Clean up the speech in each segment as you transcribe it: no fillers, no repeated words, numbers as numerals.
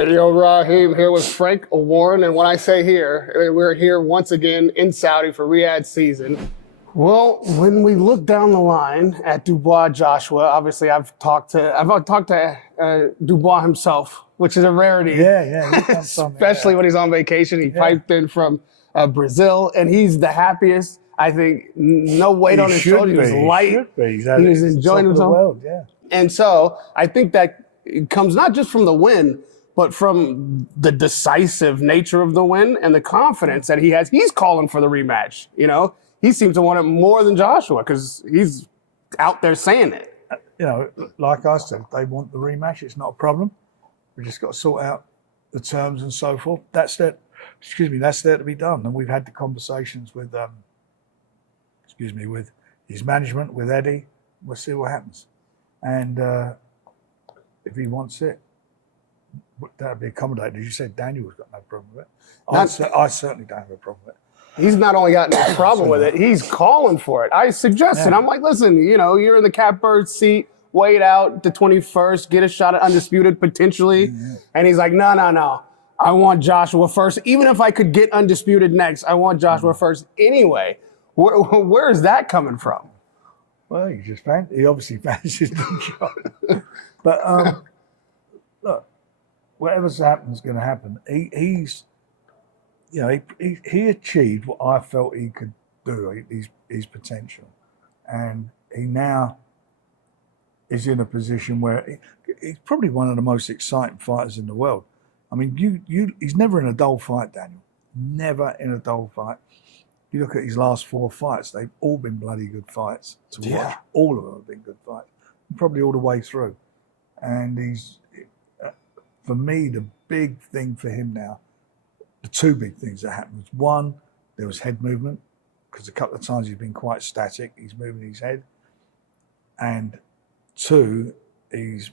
Radio Raheem here with Frank Warren, and when I say here, we're here once again in Saudi for Riyadh season. Well, when we look down the line at Dubois Joshua, obviously I've talked to Dubois himself, which is a rarity. Yeah. Especially when he's on vacation. He piped in from Brazil, and he's the happiest. I think no weight on his shoulders. He was light. He was enjoying himself. And so I think that it comes not just from the win, but from the decisive nature of the win and the confidence that he has. He's calling for the rematch. You know, he seems to want it more than Joshua because he's out there saying it. You know, like I said, they want the rematch. It's not a problem. We just got to sort out the terms and so forth. That's there. That's there to be done. And we've had the conversations with, with his management, with Eddie. We'll see what happens. And if he wants it, that'll be accommodated. As you said, Daniel's got no problem with it. I certainly don't have a problem with it. He's not only got no problem with it, he's calling for it. I suggested, I'm like, listen, you know, you're in the catbird seat, wait out the 21st, get a shot at Undisputed potentially. Yeah. And he's like, no. I want Joshua first. Even if I could get Undisputed next, I want Joshua first anyway. Where is that coming from? Well, he obviously fancies the job. But look, whatever's happening is going to happen. He's he achieved what I felt he could do, his potential. And he now is in a position where he's probably one of the most exciting fighters in the world. I mean, he's never in a dull fight, Daniel. Never in a dull fight. You look at his last 4 fights, they've all been bloody good fights to watch. All of them have been good fights, probably all the way through. And he's, for me, the big thing for him now, the 2 big things that happened was, 1, there was head movement, because a couple of times he's been quite static. He's moving his head. And 2, he's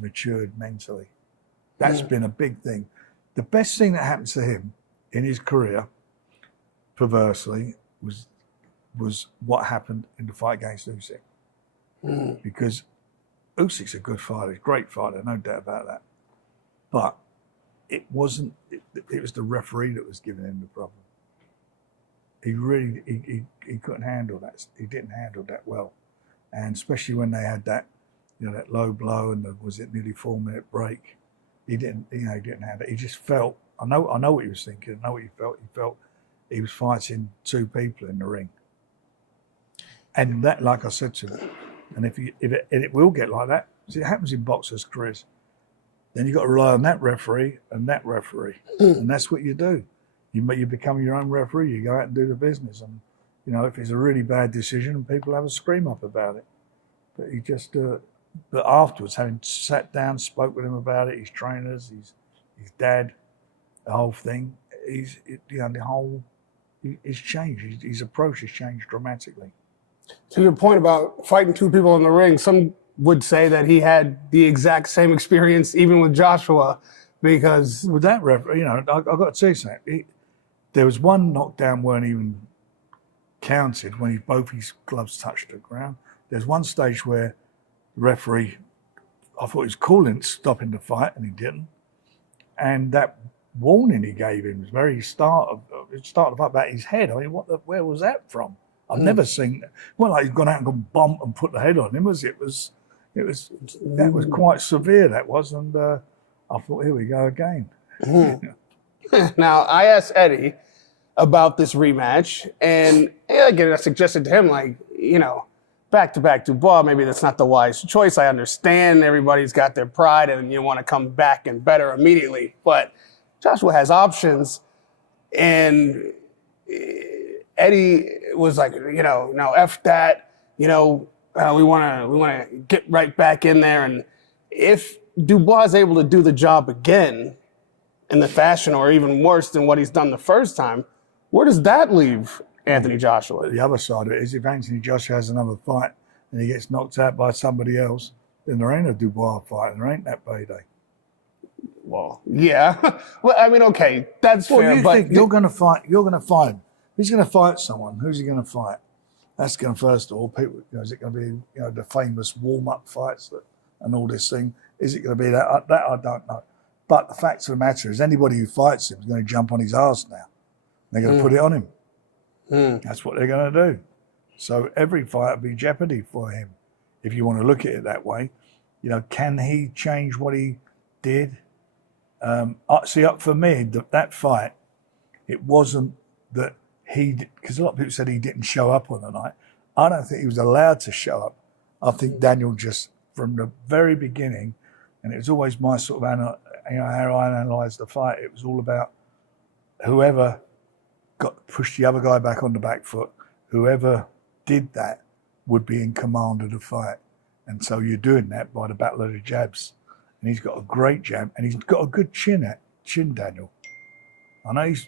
matured mentally. That's been a big thing. The best thing that happened to him in his career, perversely, was what happened in the fight against Usyk. Because Usyk's a good fighter, he's a great fighter, no doubt about that. But it was the referee that was giving him the problem. He really he couldn't handle that. He didn't handle that well, and especially when they had that, that low blow and was it nearly 4-minute break. He didn't handle it. He just felt. I know what he was thinking. I know what he felt. He felt he was fighting 2 people in the ring, and that, like I said to him, and if it will get like that. See, it happens in boxers' careers. Then you've got to rely on that referee and that referee. And that's what you do. You become your own referee. You go out and do the business. And, if it's a really bad decision, people have a scream up about it. But he just, but afterwards, having sat down, spoke with him about it, his trainers, his dad, the whole thing, he's changed. His approach has changed dramatically. To your point about fighting 2 people in the ring, some would say that he had the exact same experience even with Joshua, because with that referee, I've got to say something. There was 1 knockdown weren't even counted when both his gloves touched the ground. There's 1 stage where the referee, I thought he was calling, stopping the fight, and he didn't. And that warning he gave him was very started about his head. I mean, where was that from? I've never seen. Well, like he's gone out and gone bump and put the head on him. That was quite severe. That was, and I thought, here we go again. Now, I asked Eddie about this rematch, and again, I suggested to him, back-to-back Dubois, maybe that's not the wise choice. I understand everybody's got their pride, and you want to come back and better immediately, but Joshua has options, and Eddie was like, no, F that, we want to get right back in there. And if Dubois is able to do the job again in the fashion or even worse than what he's done the first time, where does that leave Anthony Joshua? The other side of it is if Anthony Joshua has another fight and he gets knocked out by somebody else, then there ain't a Dubois fight and there ain't that payday. Well, yeah. Well, I mean, okay, that's fair. You think you're going to fight him. He's going to fight someone. Who's he going to fight? That's going to, first of all, people. Is it going to be the famous warm-up fights and all this thing? Is it going to be that? That I don't know. But the fact of the matter is, anybody who fights him is going to jump on his arse now. They're going to put it on him. That's what they're going to do. So every fight will be jeopardy for him, if you want to look at it that way. You know, can he change what he did? See, up for me, that fight, it wasn't that because a lot of people said he didn't show up on the night. I don't think he was allowed to show up. I think Daniel just, from the very beginning, and it was always my sort of, how I analysed the fight, it was all about whoever pushed the other guy back on the back foot, whoever did that would be in command of the fight. And so you're doing that by the battle of the jabs. And he's got a great jab, and he's got a good chin, Daniel. I know he's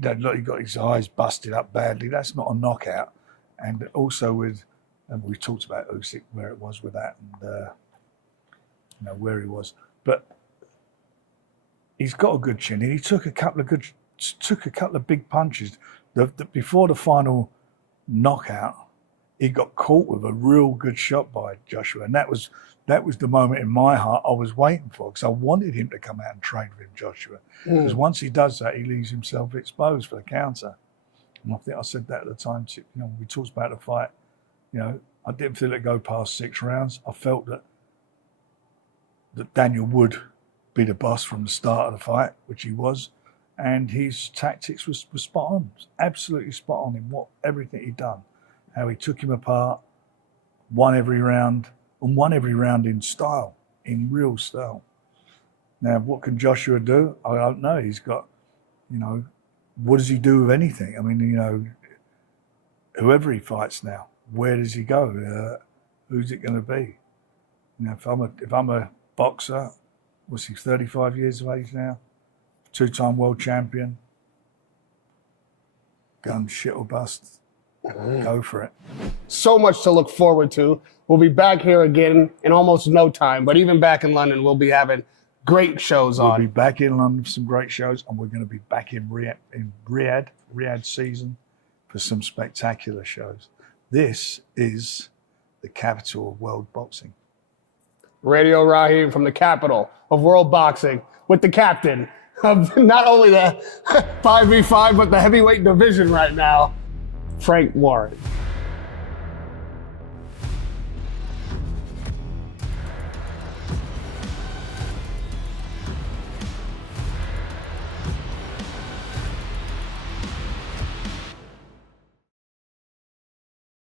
got his eyes busted up badly. That's not a knockout. And also and we talked about Usyk, where it was with that, and where he was. But he's got a good chin, and he took a couple of big punches. Before the final knockout, he got caught with a real good shot by Joshua, and that was the moment in my heart I was waiting for, because I wanted him to come out and train with him, Joshua. Because once he does that, he leaves himself exposed for the counter. And I think I said that at the time too. We talked about the fight. I didn't feel it go past 6 rounds. I felt that Daniel would be the boss from the start of the fight, which he was, and his tactics was spot on, absolutely spot on in everything he'd done. How he took him apart, won every round in style, in real style. Now, what can Joshua do? I don't know. He's got, what does he do with anything? I mean, whoever he fights now, where does he go? Who's it going to be? If I'm a boxer, what's he, 35 years of age now? 2-time world champion. Gun, shit or bust. Go for it. So much to look forward to. We'll be back here again in almost no time, but even back in London, we'll be having great shows on. We'll be back in London for some great shows, and we're going to be back in Riyadh season for some spectacular shows. This is the capital of world boxing. Radio Raheem from the capital of world boxing with the captain of not only the 5v5, but the heavyweight division right now, Frank Warren.